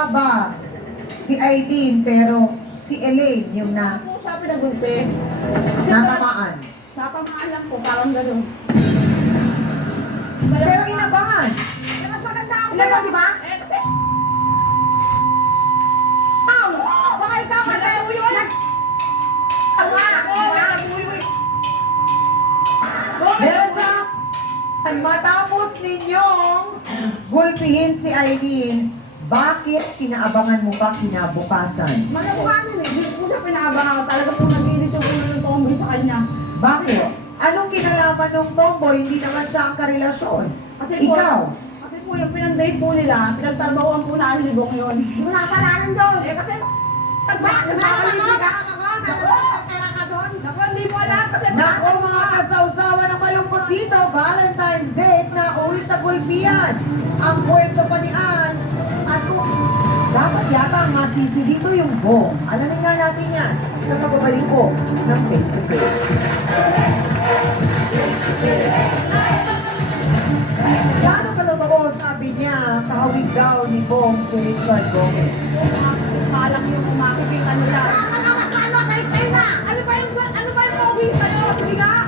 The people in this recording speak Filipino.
nga ba si Aileen pero si Elaine yung na Po siya pinagulpe. Kasi natamaan? natamaan lang po, parang gano'n. Pero inabangan. Mas maganda ako sa'yo, di ba? Eh, kasi... Baka ikaw kasi Meron siya, matapos ninyong gulpihin si Aileen, bakit pinaabangan mo pa kinabukasan? Malabukanan eh. Hindi po siya pinaabangan. Talaga po nag-iinit yung ulo ng tomboy sa kanya. Bakit? Anong kinalaman ng tomboy? Hindi naman siya ang karelasyon. Kasi po, Ikaw, kasi po yung pinag-date po nila, pinagtarbawan po na ang libong yun. Yung nakasalanan doon. Eh kasi, Bakit? nagkakalibre ka. Pera ka doon. Naku, hindi mo alam kasi... naku mga kasawsawa na malungkot dito, Valentine's Day na uwi sa gulpihan. Ang kwento pa ni Ann, ano, dapat yata ang masisi dito yung bong. Alamin nga natin yan sa pagbabalik ko ng Face to Face. Gano'ng kalotoo sabi niya, kahawig daw ni Bong si Richard Gomez. Malang yung makikita nila. Ano sa style na? Ano ba yung pogi sa'yo? Sige nga!